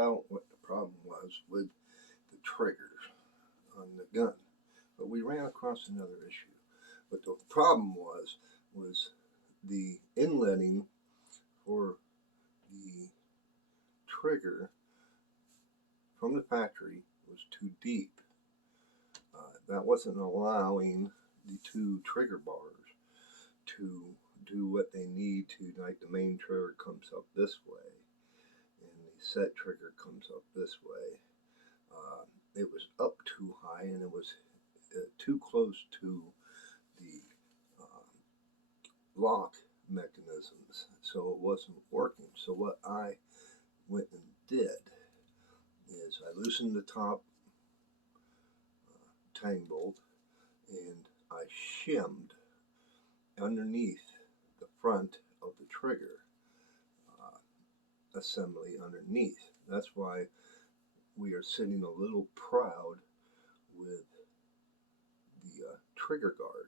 out what the problem was with the triggers on the gun. But we ran across another issue. But the problem was the inletting for the trigger from the factory was too deep. That wasn't allowing the two trigger bars to do what they need to, like the main trigger comes up this way and the set trigger comes up this way. It was up too high and it was too close to the lock mechanisms, so it wasn't working. So what I went and did is I loosened the top tang bolt and I shimmed underneath the front of the trigger assembly underneath. That's why we are sitting a little proud with the trigger guard.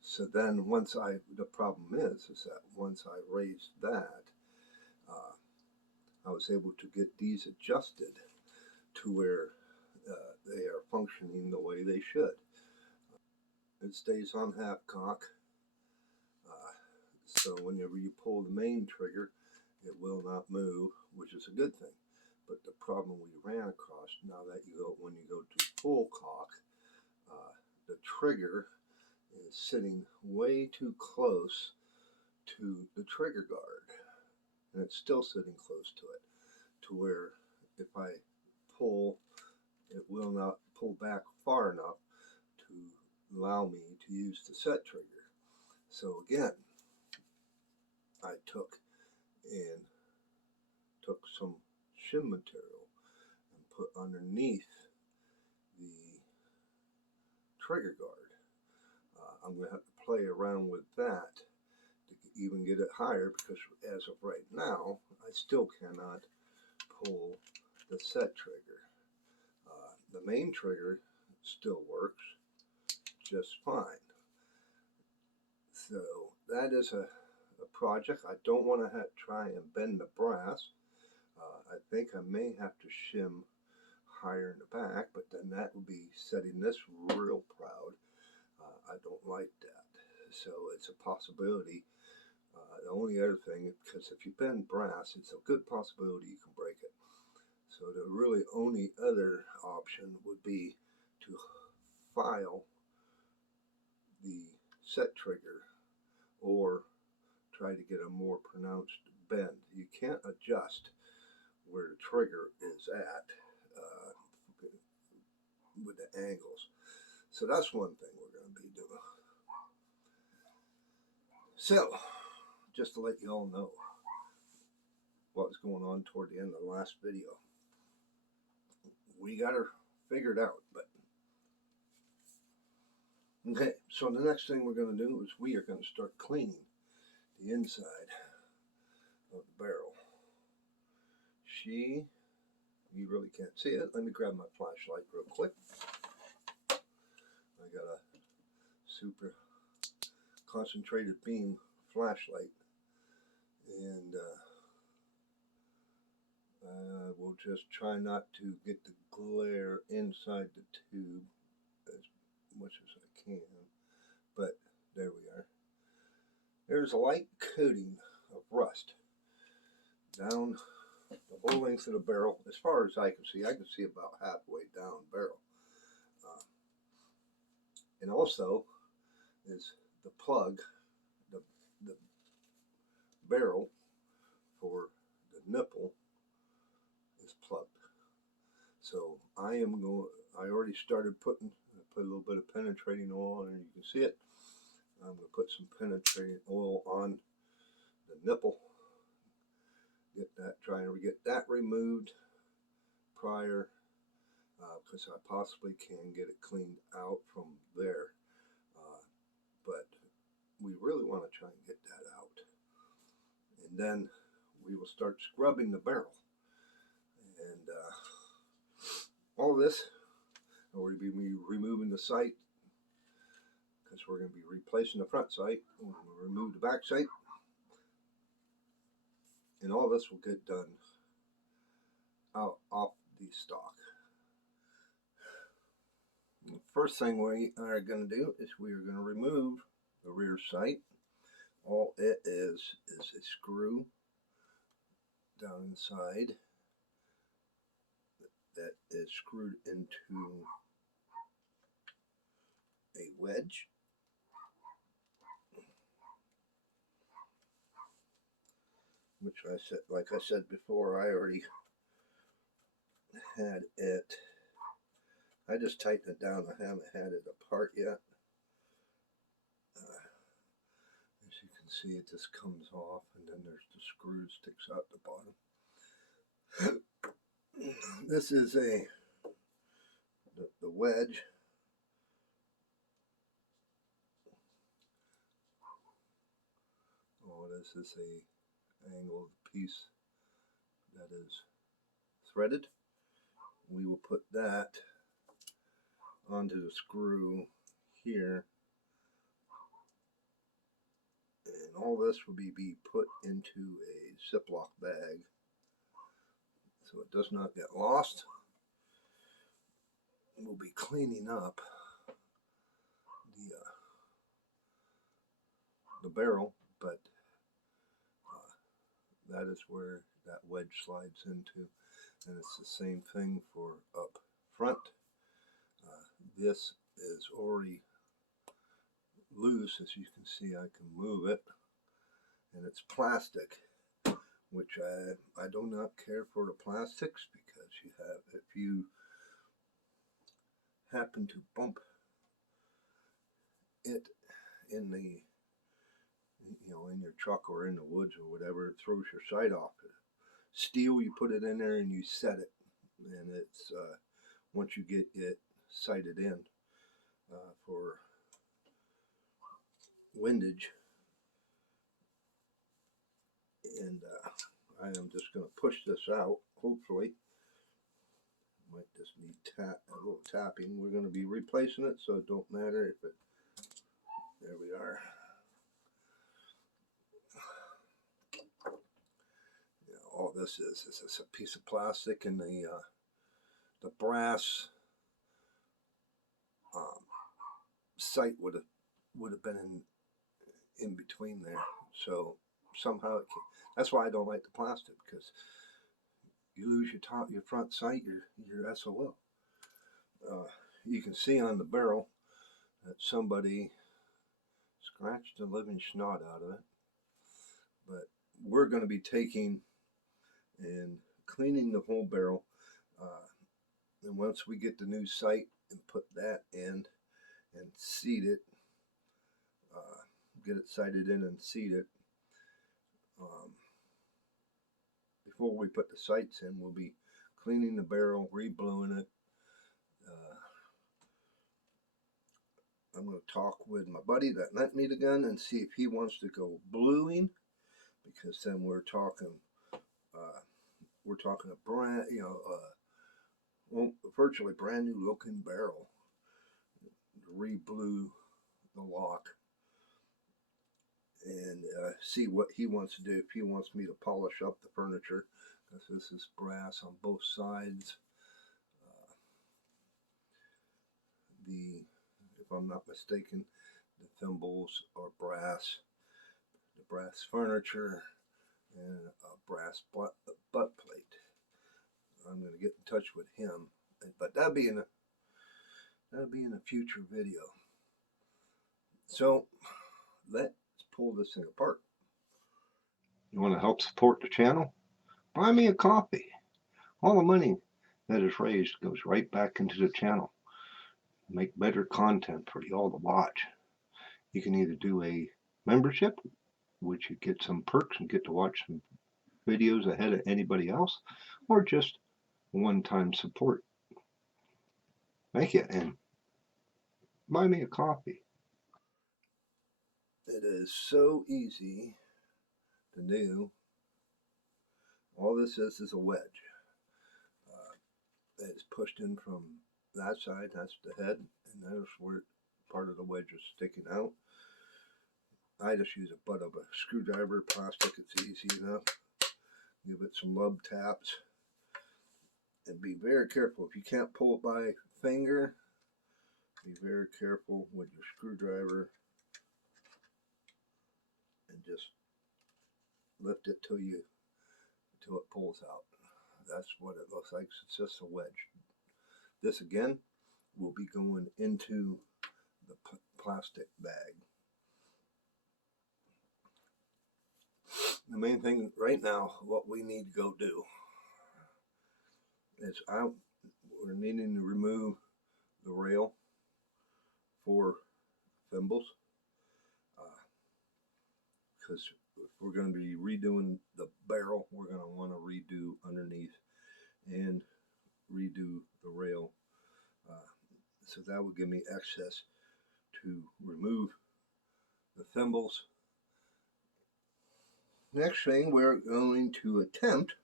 So then the problem is that once I raised that, I was able to get these adjusted to where they are functioning the way they should. It stays on half cock, so whenever you pull the main trigger, it will not move, which is a good thing. But the problem we ran across, now that when you go to full cock, the trigger is sitting way too close to the trigger guard, and it's still sitting close to it, to where if I pull, it will not pull back far enough to allow me to use the set trigger. So again, I took some shim material and put underneath the trigger guard. I'm going to have to play around with that to even get it higher, because as of right now, I still cannot pull the set trigger. The main trigger still works just fine. So that is a project. I don't want to try and bend the brass. I think I may have to shim higher in the back, but then that would be setting this real proud. I don't like that. So it's a possibility. The only other thing, because if you bend brass, it's a good possibility you can break it. So the really only other option would be to file the set trigger or try to get a more pronounced bend. You can't adjust where the trigger is at with the angles. So that's one thing we're going to be doing. So, just to let you all know what was going on toward the end of the last video. We got her figured out, but okay, so the next thing we're going to do is we are going to start cleaning the inside of the barrel. You really can't see it. Let me grab my flashlight real quick. I got a super concentrated beam flashlight, and we'll just try not to get the glare inside the tube as much as I can, but there we are. There's a light coating of rust down the whole length of the barrel. As far as I can see about halfway down the barrel. And also is the plug, the barrel for the nipple is plugged. So I already started put a little bit of penetrating oil on, and you can see it. I'm going to put some penetrating oil on the nipple. Trying to get that removed prior, because I possibly can get it cleaned out from there. But we really want to try and get that out. And then we will start scrubbing the barrel. And all this, we're going to be removing the sight, because we're going to be replacing the front sight. We'll remove the back sight. And all this will get done out off the stock. The first thing we are going to do is we are going to remove the rear sight. All it is a screw down inside that is screwed into a wedge. Which like I said before, I already had it. I just tightened it down. I haven't had it apart yet. As you can see, it just comes off, and then there's the screw sticks out the bottom. This is the wedge. Oh, this is a angled piece that is threaded. We will put that onto the screw here, and all this will be put into a Ziploc bag so it does not get lost. We'll be cleaning up the barrel, but that is where that wedge slides into, and it's the same thing for up front. This is already loose. As you can see, I can move it, and it's plastic, which I do not care for the plastics, because if you happen to bump it in the in your truck or in the woods or whatever, it throws your sight off. Steel, you put it in there and you set it, and it's once you get it sighted in for windage. And I am just going to push this out. Hopefully, might just need a little tapping. We're going to be replacing it, so it don't matter if it. There we are. All this is a piece of plastic, and the brass sight would have been in between there. So somehow that's why I don't like the plastic, because you lose your front sight, you're SOL. You can see on the barrel that somebody scratched the living snot out of it. But we're going to be taking and cleaning the whole barrel, and once we get the new sight and put that in and seat it, get it sighted in and seat it, before we put the sights in, we'll be cleaning the barrel, re-bluing it. I'm going to talk with my buddy that lent me the gun and see if he wants to go bluing, because then we're talking a brand, virtually brand new looking barrel. Re-blue the lock, and see what he wants to do. If he wants me to polish up the furniture, because this is brass on both sides. If I'm not mistaken, the thimbles are brass, the brass furniture, and a brass butt plate. I'm going to get in touch with him, but that'll be in a future video. So let's pull this thing apart. You want to help support the channel? Buy me a coffee. All the money that is raised goes right back into the channel. Make better content for y'all to watch. You can either do a membership, which you get some perks and get to watch some videos ahead of anybody else, or just one-time support. Thank you, and buy me a coffee. It is so easy to do. All this is a wedge. It's pushed in from that side, that's the head, and there's where part of the wedge is sticking out. I just use a butt of a screwdriver, plastic, it's easy enough. Give it some lub taps. And be very careful. If you can't pull it by finger, be very careful with your screwdriver and just lift it till it pulls out. That's what it looks like. It's just a wedge. This again will be going into the plastic bag. The main thing right now, what we need to go do is we're needing to remove the rail for Thimbles, because if we're going to be redoing the barrel, we're going to want to redo underneath and redo the rail, so that will give me access to remove the Thimbles. Next thing we're going to attempt,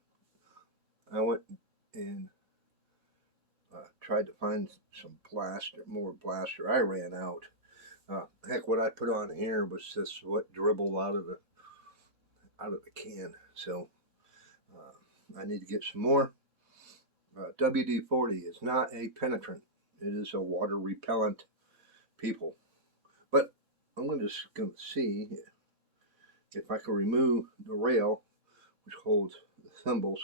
I went and tried to find some more blaster. I ran out. Heck, what I put on here was just what dribbled out of the can. So I need to get some more. WD-40 is not a penetrant. It is a water repellent, people. But I'm just going to see if I can remove the rail which holds the Thimbles.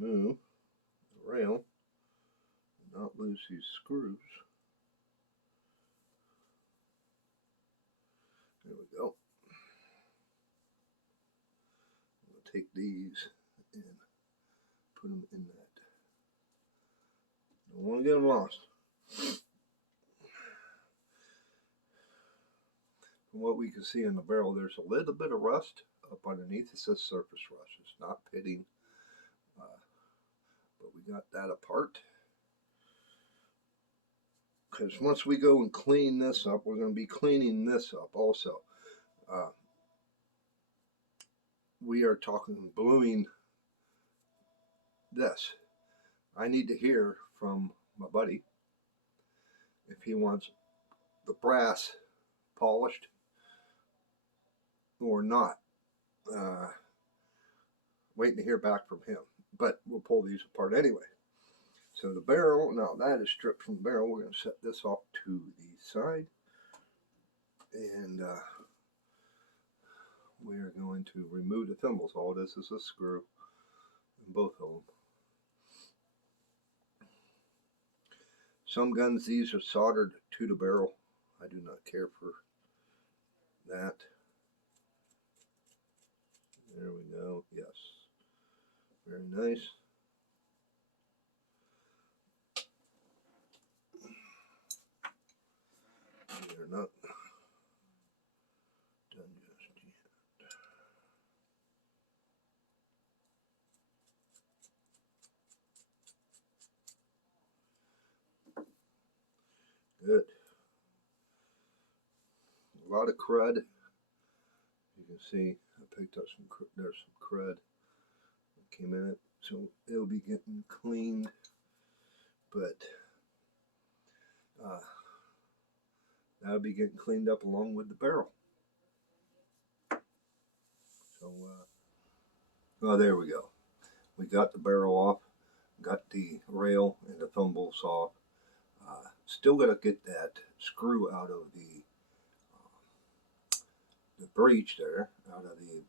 Remove the rail and not lose these screws. There we go. I'm going to take these and put them in that. Don't want to get them lost. From what we can see in the barrel, there's a little bit of rust up underneath. It says surface rust. It's not pitting. But we got that apart. Because once we go and clean this up, we're going to be cleaning this up also. We are talking bluing this. I need to hear from my buddy if he wants the brass polished or not. Waiting to hear back from him, but we'll pull these apart anyway. So the barrel, now that is stripped from the barrel. We're going to set this off to the side, and we are going to remove the Thimbles. All this is a screw in both of them. Some guns, these are soldered to the barrel. I do not care for that. There we go. Yes. Very nice. We are not done just yet. Good. A lot of crud. You can see I picked up there's some crud that came in it. So it'll be getting cleaned. But that'll be getting cleaned up along with the barrel. So, oh, there we go. We got the barrel off, got the rail and the Thimbles off. Still got to get that screw out of the breech there, out of the,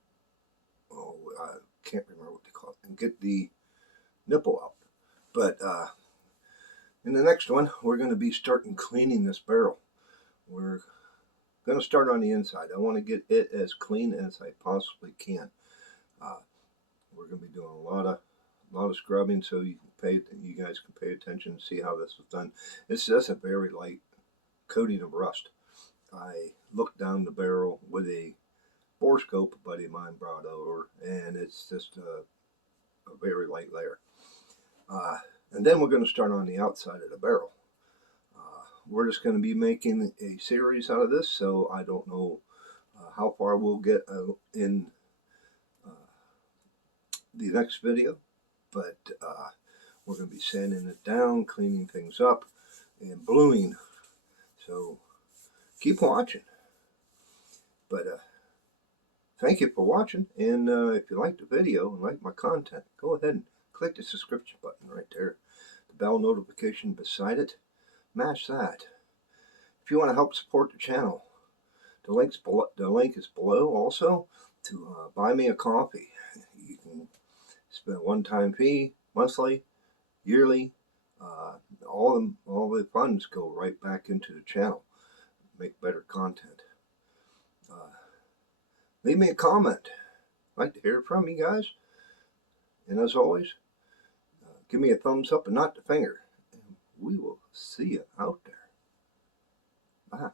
oh, I can't remember what they call it, and get the nipple out. But in the next one, we're going to be starting cleaning this barrel. We're going to start on the inside. I want to get it as clean as I possibly can. We're going to be doing a lot of scrubbing, so you guys can pay attention and see how this is done. It's just a very light coating of rust. I looked down the barrel with a bore scope a buddy of mine brought over, and it's just a very light layer. And then we're going to start on the outside of the barrel. We're just going to be making a series out of this, so I don't know how far we'll get in the next video, but we're going to be sanding it down, cleaning things up, and bluing. So keep watching. But thank you for watching, and if you like the video and like my content, go ahead and click the subscription button right there. The bell notification beside it, mash that. If you want to help support the channel, the link is below also to buy me a coffee. You can spend a one-time fee, monthly, yearly. All the funds go right back into the channel, make better content. Leave me a comment. I'd like to hear from you guys. And as always, give me a thumbs up and not the finger. And we will see you out there. Bye.